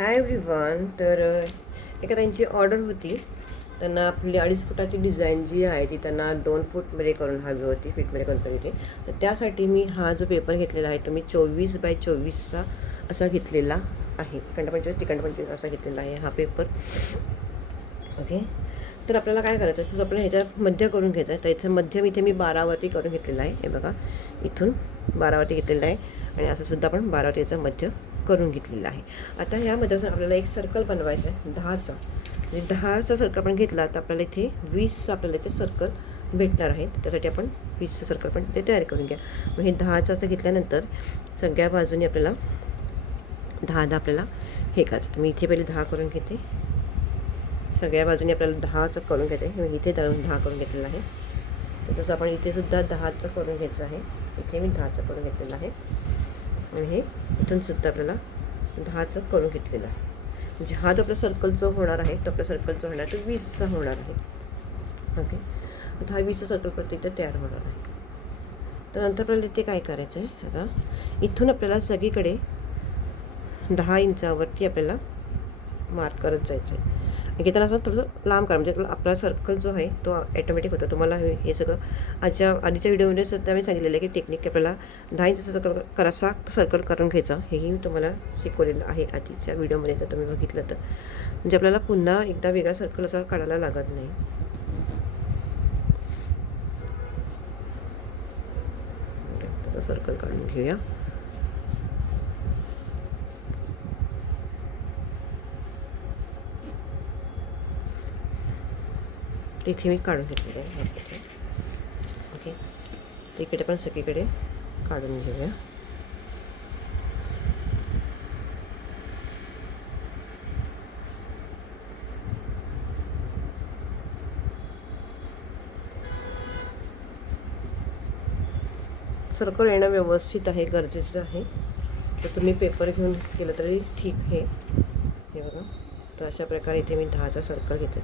Hi everyone. तर एका त्यांची ऑर्डर होती. त्यांना आपली 2.5 फुटाची डिझाईन जी आहे ती त्यांना 2 फूटमध्ये करून हवी होती, फिटमध्ये करून होती. तर त्यासाठी मी हा जो पेपर घेतलेला आहे तो मी 24x24चा असा घेतलेला आहे. इकडं 25 तिकडं 25 असा घेतलेला आहे हा पेपर. ओके. तर आपल्याला काय करायचं आहे, तर आपल्याला ह्याच्या मध्य करून घ्यायचं आहे. तर याचं मध्यम इथे मी 12वरती करून घेतलेला आहे. हे बघा, इथून 12वरती घेतलेलं आहे आणि असं सुद्धा आपण 12वरती याचं मध्य करून घेतलेलं आहे. आता ह्यामध्ये आपल्याला एक सर्कल बनवायचं आहे 10चा. म्हणजे 10चा सर्कल आपण घेतला तर आपल्याला इथे 20चा आपल्याला इथे सर्कल भेटणार आहे. त्यासाठी आपण 20चं सर्कल पण ते तयार करून घ्या. मग हे 10चं असं घेतल्यानंतर सगळ्या बाजूने आपल्याला 10 आपल्याला हे करायचं. तर मी इथे पहिले 10 करून घेते. सगळ्या बाजूने आपल्याला 10चं करून घ्यायचं आहे. मी इथे 10 करून घेतलेलं आहे. तसंच आपण इथे सुद्धा 10चं करून घ्यायचं आहे. इथे मी 10चं करून घेतलेलं आहे आणि हे इथून सुद्धा आपल्याला 10चं करून घेतलेलं आहे. म्हणजे हा जो आपला सर्कलचं होणार आहे तो आपल्या सर्कलचं होणार तो 20चा होणार आहे. ओके. आता हा 20चा सर्कल परत इथे तयार होणार आहे. तर नंतर आपल्याला इथे काय करायचं आहे, आता इथून आपल्याला सगळीकडे 10 इंचावरती आपल्याला मार्क करत जायचं आहे. घेताना असं थोडंसं लांब करा, म्हणजे आपला सर्कल जो आहे तो ॲटोमॅटिक होतो. तुम्हाला हे सगळं आधीच्या व्हिडिओमध्ये सुद्धा मी सांगितलेलं आहे की टेक्निक आपल्याला 10 इंचाचा सर्कल कसा सर्कल करून घ्यायचा हेही मी तुम्हाला शिकवलेलं आहे आधीच्या व्हिडिओमध्ये. जर तुम्ही बघितलं तर म्हणजे आपल्याला पुन्हा एकदा वेगळा सर्कल असा काढायला लागत नाही. सर्कल काढून घेऊया. इथे मी काढून घेतलेलं आहे. ओके. तिकडे पण सगळीकडे काढून घेऊया. सर्कल येणं व्यवस्थित आहे, गरजेचं आहे. तर तुम्ही पेपर घेऊन केलं तरी ठीक आहे. हे बघा, तर अशा प्रकारे इथे मी 10चा सर्कल घेते.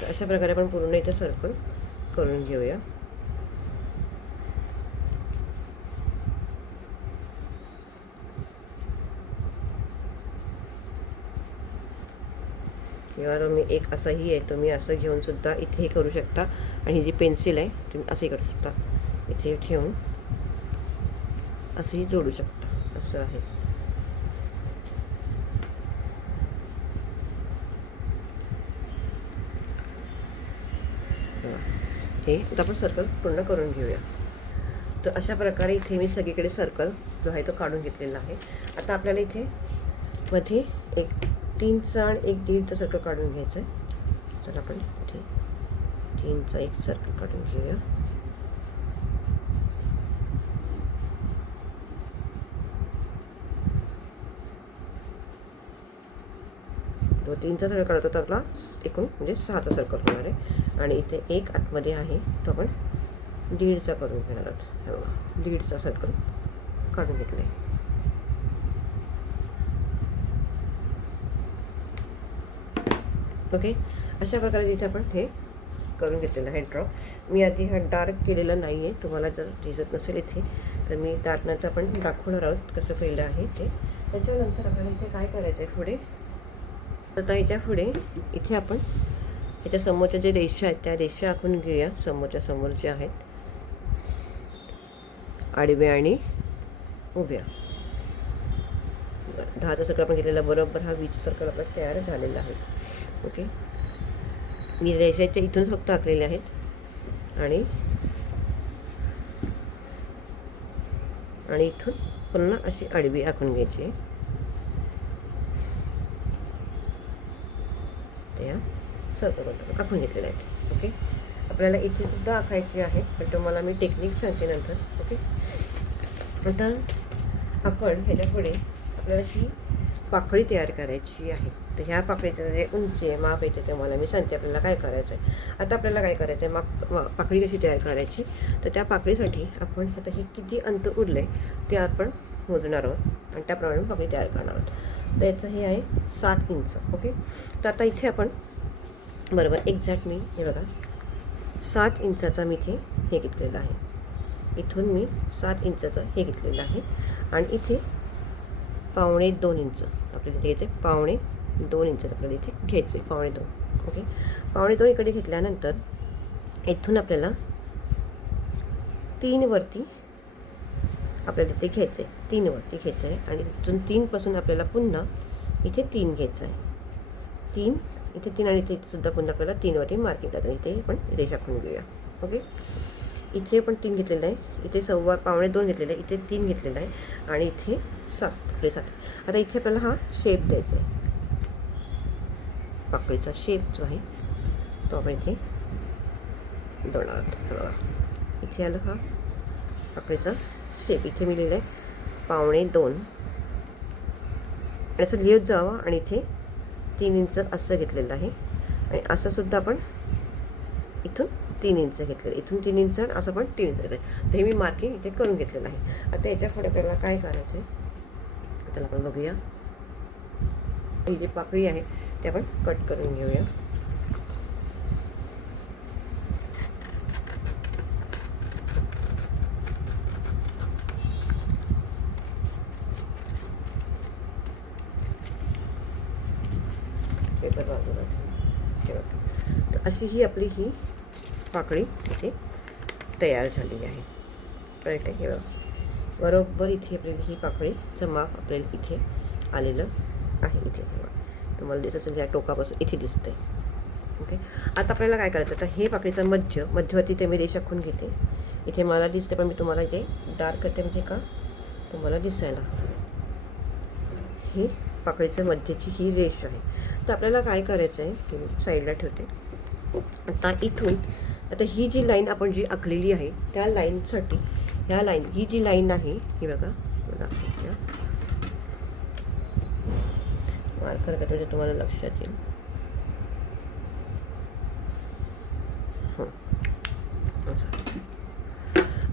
तर अशा प्रकारे आपण पूर्ण इथे सर्कल करून घेऊया. किंवा तुम्ही एक असाही आहे, तुम्ही असं घेऊन सुद्धा इथे करू शकता. आणि जी पेन्सिल आहे तुम्ही असंही करू शकता, इथे ठेवून असंही जोडू शकता. असं आहे. हे आता आपण सर्कल पूर्ण करून घेऊया. तर अशा प्रकारे इथे मी सगळीकडे सर्कल जो आहे तो काढून घेतलेला आहे. आता आपल्याला इथे मध्ये एक 3चा आणि एक 1.5चा सर्कल काढून घ्यायचं आहे. चला आपण इथे 3चा एक सर्कल काढून घेऊया. तो 3चा सर्कल काढतो तर आपला एकूण म्हणजे 6चा सर्कल होणार आहे. आणि इथे एक आतमध्ये आहे तो आपण 1.5चा करून घेणार आहोत. 1.5चा सर्कल काढून घेतला आहे. ओके. अशा प्रकारे इथे आपण हे करून घेतलेलं आहे ड्रॉ. मी आधी हा डार्क केलेला नाही आहे. तुम्हाला जर दिसत नसेल इथे तर मी डार्कनंतर आपण दाखवणार आहोत कसं पहिलं आहे ते. त्याच्यानंतर आपल्याला इथे काय करायचं आहे पुढे, आता ह्याच्या पुढे इथे आपण ह्याच्या समोरच्या जे रेषा आहेत त्या रेषा आखून घेऊया. समोरच्या समोर जे आहेत आडव्या आणि उभ्या. 10चा सर्कल आपण घेतलेला बरोबर हा 20चा सर्कल आपला तयार झालेला आहे. ओके. मी रेषाच्या इथूनच फक्त आखलेले आहेत आणि इथून पुन्हा अशी आडवी आखून घ्यायची. त्या सर्कल आखून घेतलेले आहेत. ओके. आपल्याला इथे सुद्धा आखायची आहे पण तुम्हाला मी टेक्निक सांगते नंतर. ओके. आता आपण ह्याच्या पुढे आपल्याला ही पाकळी तयार करायची आहे. तर ह्या पाकळीचं जे उंची आहे माप येते ते मला मी सांगते आपल्याला काय करायचं आहे. आता आपल्याला काय करायचं आहे, पाकळी कशी तयार करायची, तर त्या पाकळीसाठी आपण आता हे किती अंतर उरलं आहे ते आपण मोजणार आहोत आणि त्याप्रमाणे पाकळी तयार करणार आहोत. तर याचं हे आहे 7 इंच. ओके, तर आता इथे आपण बरोबर एक्झॅक्ट मी हे बघा 7 इंचाचा मी इथे हे घेतलेलं आहे. इथून मी 7 इंचाचं हे घेतलेलं आहे आणि इथे 1.25 इंच आपल्याला इथे घ्यायचे. 1.25 इंच आपल्याला इथे घ्यायचे. 1.25. ओके, 1.25 इकडे घेतल्यानंतर इथून आपल्याला 3 वरती आपल्याला इथे घ्यायचं आहे. 3 वरती घ्यायचं आहे आणि इथून 3 पासून आपल्याला पुन्हा इथे 3 घ्यायचं आहे. 3 इथे 3 आणि इथे सुद्धा पुन्हा आपल्याला 3 वरती मार्किंग करायचं. इथे पण रेषा आखून घेऊया. ओके, इथे पण 3 घेतलेलं आहे, इथे 1.25 घेतलेलं आहे, इथे 3 घेतलेलं आहे आणि इथे 7. आता इथे आपल्याला हा शेप द्यायचा आहे. पाकळीचा शेप जो आहे तो आपण इथे दोणार आहोत. इथे आलं हा पाकळीचा शेप. इथे मी लिहिलं आहे 1.25 आणि असं लिहित जावं आणि इथे 3 इंच असं घेतलेलं आहे आणि असं सुद्धा आपण इथून 3 इंच घेतलेलं, इथून 3 इंच आणि असं पण 3 इंच घेतलं. तर हे मी मार्किंग इथे करून घेतलेलं आहे. आता याच्या पुढे आपल्याला काय करायचं आहे त्याला आपण बघूया. ही जी पाकळी आहे ते आपण कट करून घेऊया. पेपर बाजूला ठेवा. तर अशी ही आपली ही पाकळी इथे तयार झाली आहे. करेक्ट आहे. हे बघा बरोबर इथे आपल्याला ही पाकळीचं माप आपल्याला इथे आलेलं आहे. इथे तुम्हाला दिसत असेल या टोकापासून इथे दिसतंय. ओके, आता आपल्याला काय करायचं, तर हे पाकळीचं मध्यवर्ती ते मी रेषा आखून घेते. इथे मला दिसते पण मी तुम्हाला इथे डार्क करते म्हणजे का तुम्हाला दिसायला. ही पाकळीचं मध्यची ही रेष आहे. तर आपल्याला काय करायचं आहे, साईडला ठेवते. आता इथून आता ही जी लाईन आपण जी आखलेली आहे त्या लाईनसाठी ही जी लाईन आहे ही बघा मार्कर करते तुम्हाला लक्षात येईल.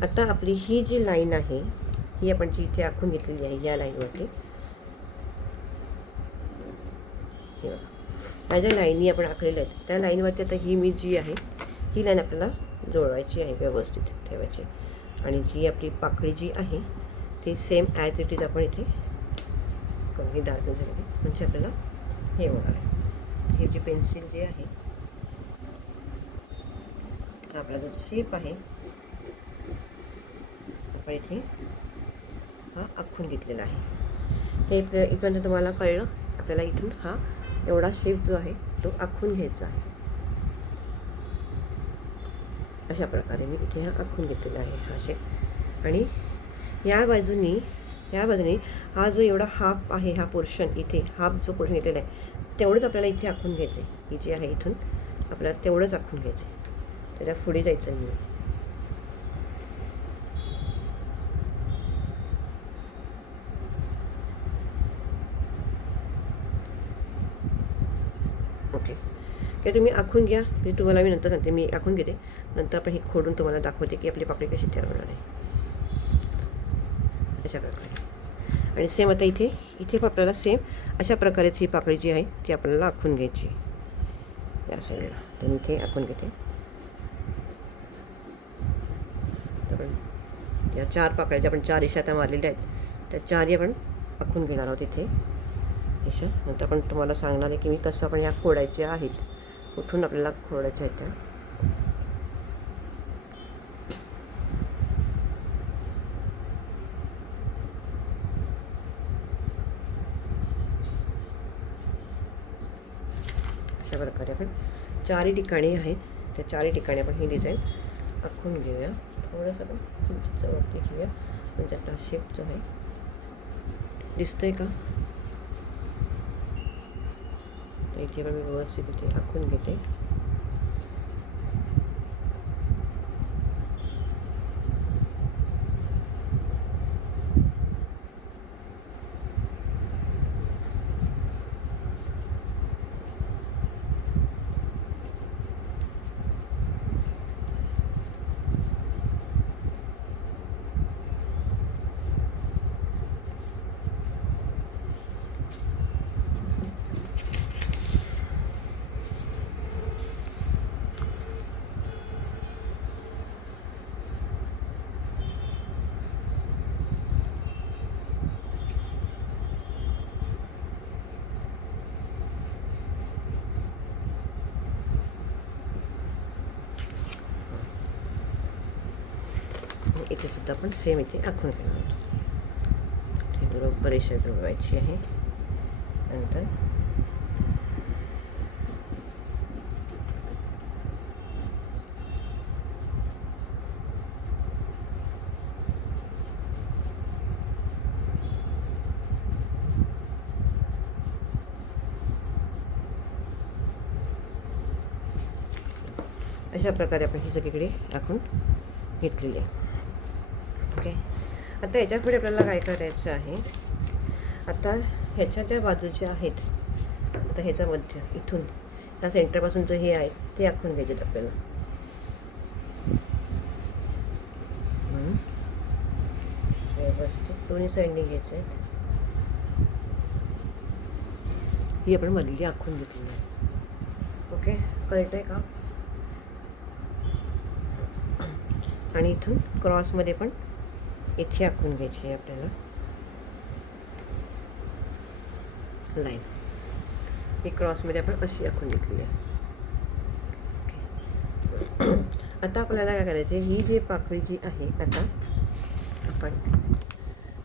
आता आपली ही जी लाईन आहे ही आपण जी इथे आखून घेतलेली आहे या लाईनवरती, हे बघा ह्या ज्या लाईनी आपण आखलेल्या आहेत त्या लाईनवरती आता ही मी जी आहे ही लाईन आपल्याला जोडवायची आहे, व्यवस्थित ठेवायची. आणि जी आपली पाकळी जी आहे ती सेम ॲज इट इज आपण इथे कमी डार्क झालेली म्हणजे आपल्याला हे होणार आहे. हे जी पेन्सिल जी आहे आपला जो शेप आहे आपण इथे हा आखून घेतलेला आहे. ते इथपर्यंत तुम्हाला कळलं. आपल्याला इथून हा एवढा शेप जो आहे तो आखून घ्यायचा आहे. अशा प्रकारे मी इथे हा आखून घेतलेला आहे हा शेप. आणि या बाजूनी हा जो एवढा हाफ आहे हा पोर्शन इथे हाफ जो पोर्शन घेतलेला आहे तेवढंच आपल्याला इथे आखून घ्यायचं आहे. ही जी आहे इथून आपल्याला तेवढंच आखून घ्यायचं आहे, त्याच्या पुढे जायचं नाही. ओके, काय तुम्ही आखून घ्या. म्हणजे तुम्हाला मी नंतर सांगते, मी आखून घेते नंतर आपण ही खोडून तुम्हाला दाखवते की आपली पाकळी कशी तयार होणार आहे अशा प्रकारे. आणि सेम आता इथे पण आपल्याला सेम अशा प्रकारेच ही पाकळी जी आहे ती आपल्याला आखून घ्यायची या साईडला. तर मी इथे आखून घेते. आपण या 4 पाकळ्या आपण 4 रेषा आता मारलेल्या आहेत त्या 4ही आपण आखून घेणार आहोत इथे रेषा. नंतर आपण तुम्हाला सांगणार आहे की मी कसं आपण या खोडायच्या आहेत, कुठून आपल्याला खोडायच्या आहेत त्या. अशा प्रकारे आपण 4ही ठिकाणी आहेत त्या 4ही ठिकाणी आपण ही डिझाईन आखून घेऊया. थोडंसं आपण किंचित वरती घेऊया म्हणजे आपला शेप जो आहे दिसतंय का. इथे पण मी व्यवस्थित इथे आखून घेते. इथे सुद्धा आपण सेम इथे आखून घेणार आहोत. हे बरोबर रेषा जुळवायची आहे. नंतर अशा प्रकारे आपण ही सगळीकडे आखून घेतलेली आहे. ओके. आता याच्या पुढे आपल्याला काय करायचं आहे, आता ह्याच्या ज्या बाजूच्या आहेत, आता ह्याचा मध्य इथून ह्या सेंटरपासूनचं हे आहे ते आखून घ्यायचे आपल्याला. व्यवस्थित दोन्ही साईडने घ्यायचे आहेत. ही आपण मधली आखून घेतली आहे. ओके, कळत आहे का? आणि इथून क्रॉसमध्ये पण इथे आखून घ्यायची आहे आपल्याला लाईन. ही क्रॉसमध्ये आपण अशी आखून घेतलेली आहे. आता आपल्याला काय करायचं आहे, ही जी पाकळी जी आहे आता आपण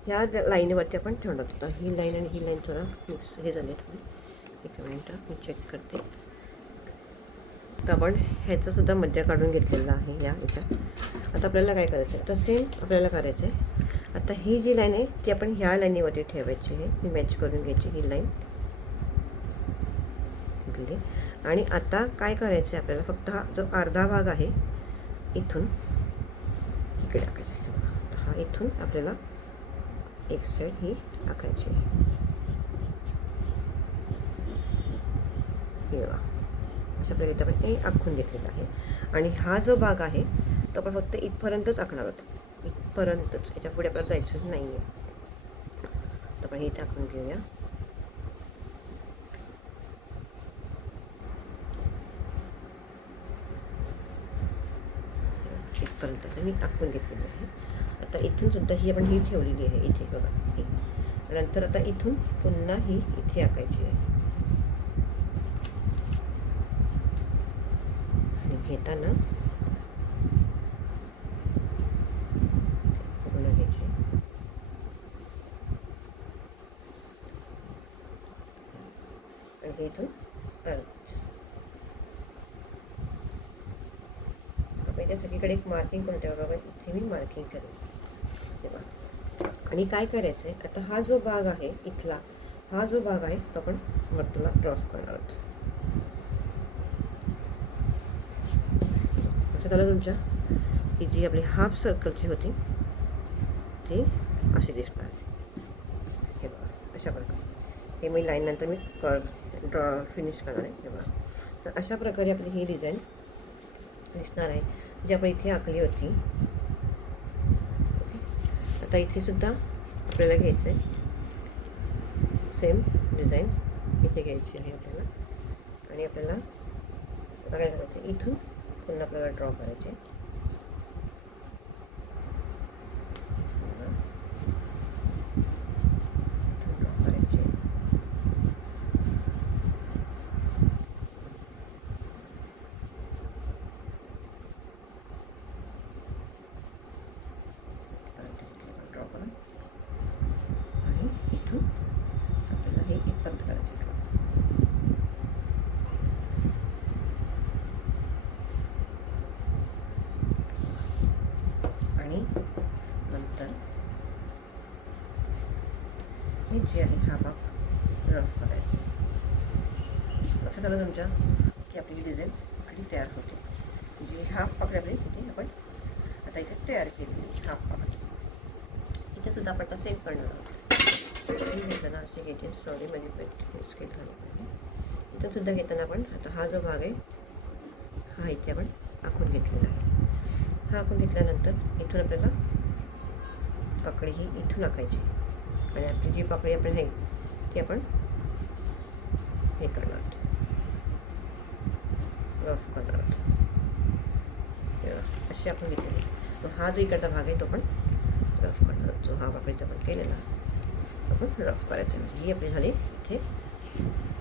ह्या लाईनीवरती आपण ठेवणार होतो. ही लाईन आणि ही लाईन थोडा मिक्स हे झाले. एक मिनटं मी चेक करते. तर आपण ह्याचंसुद्धा मध्य काढून घेतलेलं आहे या ह्याच्यात. आता आपल्याला काय करायचं आहे, तर सेम आपल्याला करायचं आहे. आता ही जी लाईन आहे ती आपण ह्या लाईनीवरती ठेवायची आहे. ही मॅच करून घ्यायची ही लाईन घेतली. आणि आता काय करायचं आहे आपल्याला, फक्त हा जो अर्धा भाग आहे इथून इकडे आखायचा आहे. हा इथून आपल्याला एक साईड ही आखायची आहे. अशा प्रकारे आपण हे आखून घेतलेला आहे. आणि हा जो भाग आहे तो आपण फक्त इथपर्यंतच आखणार आहोत. इथपर्यंतच, याच्या पुढे आपल्याला जायचं नाही आहे. तर आपण इथे आखून घेऊया. इथपर्यंतच मी आखून घेतलेलं आहे. आता इथून सुद्धा ही आपण ही ठेवलेली आहे इथे बघा ही. नंतर आता इथून पुन्हा ही इथे आखायची आहे. आणि घेताना पूर्ण घ्यायची. आणि इथून पहिल्या सगळीकडे एक मार्किंग करून ठेवा बाबा. इथे मी मार्किंग करेन तेव्हा. आणि काय करायचं आहे, आता हा जो भाग आहे इथला, हा जो भाग आहे तो आपण वर्तुळाला ड्रॉप करणार आहोत. लक्षात आलं तुमच्या, ही जी आपली हाफ सर्कलची होती ती अशी दिसणार. हे बघा अशा प्रकारे. हे मी लाईन नंतर मी फिनिश करणार आहे. हे बघा. तर अशा प्रकारे आपली ही डिझाईन दिसणार आहे जी आपण इथे आखली होती. आता इथे सुद्धा आपल्याला घ्यायचं आहे सेम डिझाईन इथे घ्यायची आहे आपल्याला. आणि आपल्याला आता काय करायचं, इथून पुन्हा आपल्याला ड्रॉ करायचे. हे जे आहे हा भाग रफ करायचा. लक्षात आलं तुमच्या की आपली डिझाईन इकडे तयार होते. जी हाफ पाकळी आपली इथे आपण आता इथे तयार केली. हाफ पाकळी इथे सुद्धा आपण आता सेट करणार आहोत. घेताना असे घ्यायचे. सॉरी माझी पेट स्केल झाली पाहिजे. इथून सुद्धा घेताना आपण आता हा जो भाग आहे हा इथे आपण आखून घेतलेला आहे. हा आखून घेतल्यानंतर इथून आपल्याला पाकळी ही इथून आखायची. आणि आपली जी पाकळी आपण आहे ती आपण हे करणार आहोत, रफ करणार आहोत. अशी आपण घेतलेली. तो हा जो इकडचा भाग आहे तो पण रफ करणार आहोत. जो हा पाकळीचा आपण केलेला तो पण रफ करायचा. म्हणजे ही आपली झाली इथे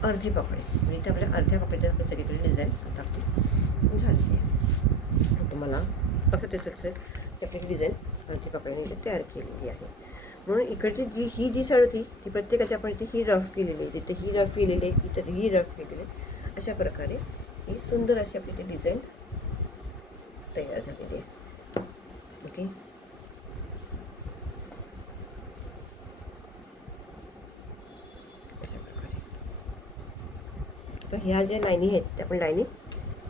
अर्धी पाकळी. म्हणजे इथे आपल्या अर्ध्या पाकळीच्या आपली सगळीकडे डिझाईन आता आपली झालेली आहे. तुम्हाला लक्षात येत असेल की आपली डिझाईन ती पाकळी इथे तयार केलेली आहे. म्हणून इकडची जी साईड होती ती प्रत्येकाची आपण इथे ही रफ केलेली आहे, तिथे ही रफ केलेली आहे, इथे ही रफ केलेली आहे. अशा प्रकारे ही सुंदर अशी आपली ती डिझाईन तयार झालेली आहे. ओके, अशा प्रकारे तर ह्या ज्या लाईनी आहेत त्या आपण लाईनी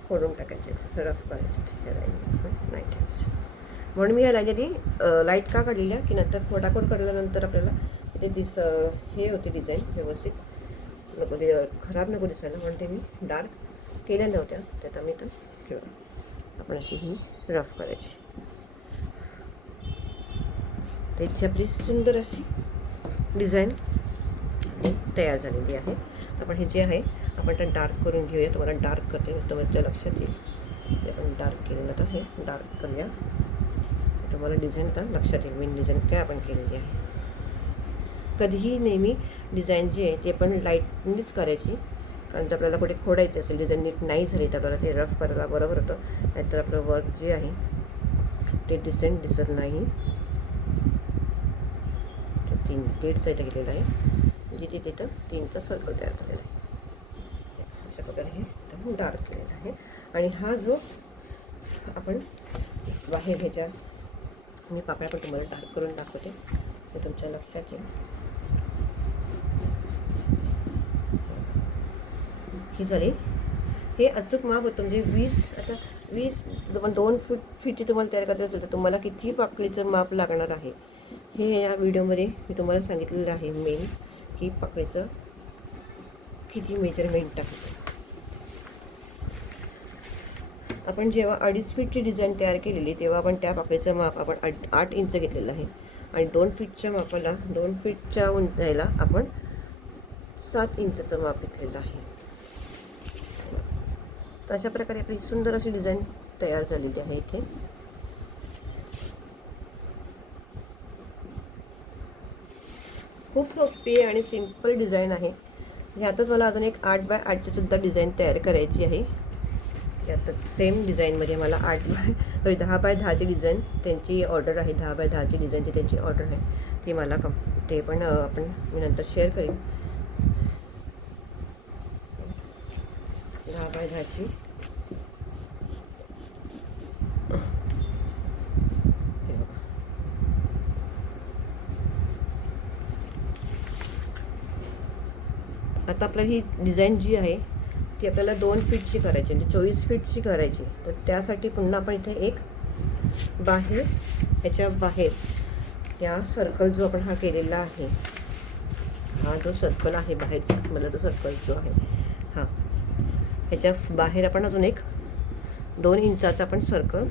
फोडून टाकायच्या, रफ करायच्या ह्या लाईनी नाही ठेवायच्या. म्हणून मी या लाईनी लाईट का काढलेल्या की नंतर फोटाफोट काढल्यानंतर आपल्याला इथे हे होते डिझाईन व्यवस्थित नको खराब नको दिसायला, म्हणून ते मी डार्क केल्या नव्हत्या. त्यात आम्ही तर ठेवा आपण अशी ही रफ करायची. त्याची आपली सुंदर अशी डिझाईन तयार झालेली आहे. आपण हे जे आहे आपण तर डार्क करून घेऊया. तुम्हाला डार्क करते तुमच्या लक्षात येईल. आपण डार्क केलेलं तर हे डार्क करूया. तुम्हाला डिझाईन आता लक्षात येईल मेन डिझाईन काय आपण केलेली आहे. कधीही नेहमी डिझाईन जी आहे ती आपण लाईटनीच करायची, कारण जर आपल्याला कुठे खोडायची असेल डिझाईन नीट नाही झाली तर आपल्याला ते रफ करायला बरोबर होतं. नाहीतर आपलं वर्क जे आहे ते डिसेंट दिसत नाही. 3.5चा इथं घेतलेला आहे, जिथे तिथं 3चा सर्कल तयार झालेला आहे. अशा प्रकारे हे एकदम डार्क केलेला आहे. आणि हा जो आपण बाहेर ह्याच्या मी पाकळ्या पण तुम्हाला डार्क करून दाखवते, ते तुमच्या लक्षात येईल. ही झाली, हे अचूक माप होतं. म्हणजे 20 2 फीटची तुम्हाला तयार करायचं असेल तर तुम्हाला किती पाकळीचं माप लागणार आहे हे या व्हिडिओमध्ये मी तुम्हाला सांगितलेलं आहे. मेन की पाकळीचं किती मेजरमेंट आहे. आपण जेव्हा 2.5 फीटची डिझाईन तयार केलेली तेव्हा आपण त्या पाकळीचं माप आपण 8 इंच घेतलेलं आहे. आणि 2 फीटच्या मापाला 2 फीटच्या उंचाईला आपण 7 इंचचं माप घेतलेलं आहे. तर अशा प्रकारे आपली सुंदर अशी डिझाईन तयार झालेली आहे. इथे खूप सोपी आणि सिंपल डिझाईन आहे. ह्यातच मला अजून एक 8x8ची सुद्धा डिझाईन तयार करायची आहे. आता सेम डिझाईनमध्ये मला 10x10ची डिझाईन त्यांची ऑर्डर आहे. 10x10ची डिझाईनची त्यांची ऑर्डर आहे. ती मला ते पण मी नंतर शेअर करेन. 10x10ची आता आपल्याला ही डिझाईन जी आहे ती आपल्याला 2 फीटची करायची, म्हणजे 24 फीटची करायची. तर त्यासाठी पुन्हा आपण इथे एक बाहेर ह्याच्या बाहेर या सर्कल जो आपण हा केलेला आहे, हा जो सर्कल आहे बाहेरचा मला तो सर्कल जो आहे हा, ह्याच्या बाहेर आपण अजून एक 2 इंचाचा आपण सर्कल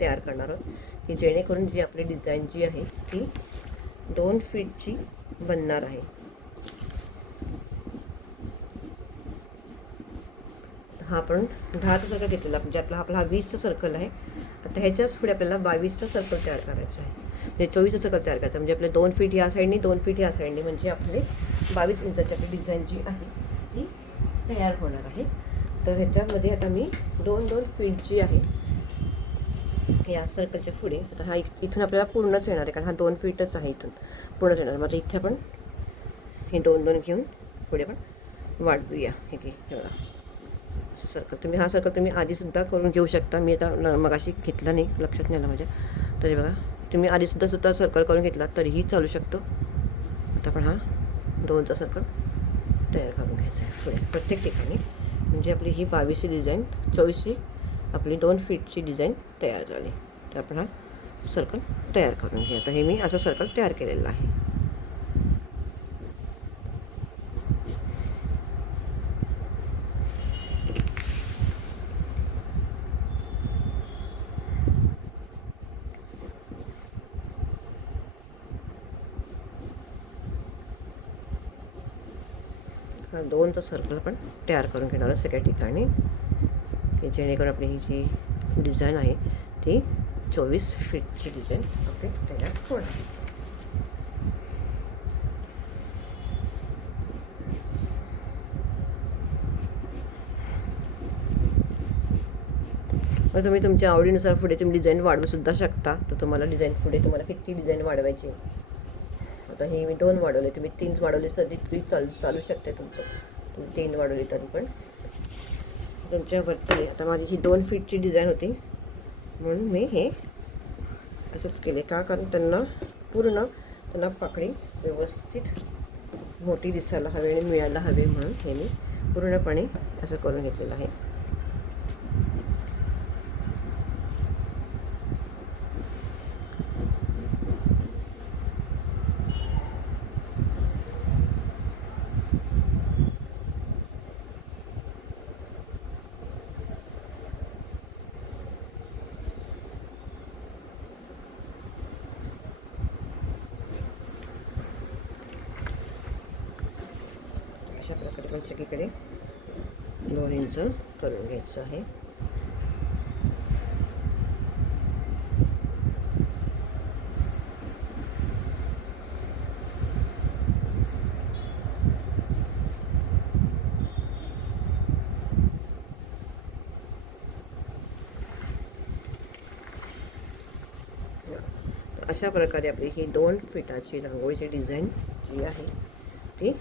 तयार करणार आहोत, की जेणेकरून जी आपली डिझाईन जी आहे ती 2 फीटची बनणार आहे. हा आपण 10चा सर्कल घेतलेला, म्हणजे आपला हा 20चा सर्कल आहे. आता ह्याच्याच पुढे आपल्याला 22चा सर्कल तयार करायचा आहे, म्हणजे 24चा सर्कल तयार करायचा. म्हणजे आपले 2 फीट या साईडनी 2 फीट या साईडनी, म्हणजे आपले 22 इंचाची आपली डिझाईन जी आहे ती तयार होणार आहे. तर ह्याच्यामध्ये आता मी 2 फीट जी आहे या सर्कलच्या पुढे, आता हा इथून आपल्याला पूर्णच येणार आहे, कारण हा 2 फीटच आहे, इथून पूर्णच येणार. मग इथे आपण हे 2 घेऊन पुढे पण वाढवूया. हे की सर्कल हा सर्कल तुम्ही आधीसुद्धा करून घेऊ शकता. मी आता मगाशी घेतला नाही, लक्षात नाही आलं माझ्या. तरी बघा तुम्ही आधीसुद्धा सर्कल करून घेतला तरीही चालू शकतो. आता आपण हा 2चा सर्कल तयार करून घ्यायचा आहे पुढे प्रत्येक ठिकाणी, म्हणजे आपली ही 22ची डिझाईन 24ची आपली 2 फीटची डिझाईन तयार झाली. तर आपण हा सर्कल तयार करून घ्या. आता हे मी असं सर्कल तयार केलेलं आहे. हा 2चा सर्कल आपण तयार करून घेणार आहोत सगळ्या ठिकाणी, की जेणेकरून आपली ही जी डिझाईन आहे ती 24 फीटची डिझाईन आपली तयार होणार. मग तुम्ही तुमच्या आवडीनुसार पुढे तुम्ही डिझाईन वाढवूसुद्धा शकता. तर तुम्हाला डिझाईन पुढे तुम्हाला किती डिझाईन वाढवायची. आता हे मी 2 वाढवले, तुम्ही 3 वाढवले तरी चालू शकते तुमचं. तुम्ही 3 वाढवले तरी पण तुमच्यावरती. आता माझी ही 2 फीटची डिझाईन होती म्हणून मी हे असंच केले. का? कारण त्यांना पाकळी व्यवस्थित मोठी दिसायला हवी आणि मिळायला हवी म्हणून हे मी पूर्णपणे असं करून घेतलेलं आहे. अशा प्रकारे पण सगळीकडे 2 इंच करून घ्यायचं आहे. अशा प्रकारे आपली ही 2 फीटाची रांगोळीची डिझाईन जी आहे ती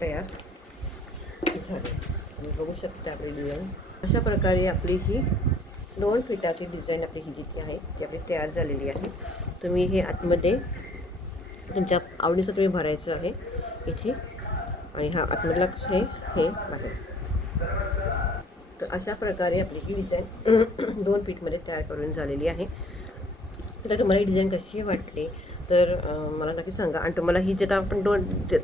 तयार झाली. तुम्ही बघू शकता आपली डिझाईन. अशा प्रकारे आपली ही 2 फीटाची डिझाईन आपली ही जी आहे ती आपली तयार झालेली आहे. तुम्ही हे आतमध्ये तुमच्या आवडीचं तुम्ही भरायचं आहे इथे आणि हा आतमधला हे बाहेर. तर अशा प्रकारे आपली ही डिझाईन 2 फीटमध्ये तयार करून झालेली आहे. तर तुम्हाला ही डिझाईन कशी वाटली तर मला नक्की सांगा. आणि तुम्हाला ही जे आता आपण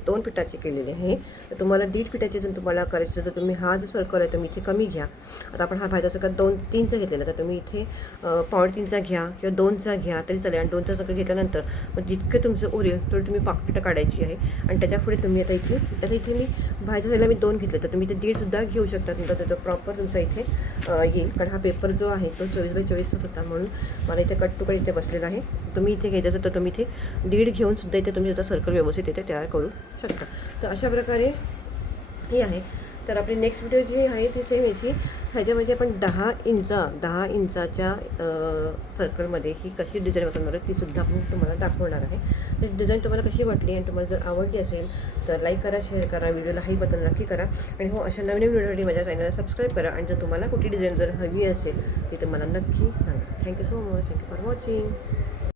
2 फीटाची केलेली आहे तर तुम्हाला 1.5 फीटाची जर तुम्हाला करायचं तर तुम्ही हा जो सर्कल आहे तुम्ही इथे कमी घ्या. आता आपण हा पाहिजे सर्कल 2-3चा घेतलेला तर तुम्ही इथे 3.5चा घ्या किंवा 2चा घ्या तरी चालेल. आणि 2चा सर्कल घेतल्यानंतर मग जितकं तुमचं उरेल तेवढी तुम्ही पाकिटं काढायची आहे. आणि त्याच्यापुढे तुम्ही आता इथे मी बाहेरच्या साईडला मी 2 घेतले तर तुम्ही इथे 1.5सुद्धा घेऊ शकता. तुमचा त्याचा प्रॉपर तुमचा इथे येईल. कारण हा पेपर जो आहे तो 24x24च होता म्हणून मला इथे कट टू कट इथे बसलेला आहे. तुम्ही इथे घ्यायचं असेल तर तुम्ही इथे 1.5 घेऊन सुद्धा इथे तुम्ही त्याचा सर्कल व्यवस्थित इथे तयार करू शकता. तर अशा प्रकारे ही आहे. तर आपली नेक्स्ट व्हिडिओ जी आहे ती सेम याची ह्याच्यामध्ये आपण 10 इंचाच्या सर्कलमध्ये ही कशी डिझाईन बसवणार आहे ती सुद्धा आपण तुम्हाला दाखवणार आहे. तर डिझाईन तुम्हाला कशी वाटली आणि तुम्हाला जर आवडली असेल तर लाईक करा, शेअर करा, व्हिडिओला हाई बटन नक्की करा. आणि हो अशा नवीन व्हिडिओसाठी माझ्या चॅनलला सबस्क्राईब करा. आणि जर तुम्हाला कुठली डिझाईन जर हवी असेल ती तर मला नक्की सांगा. Thank you so much. Thank you for watching.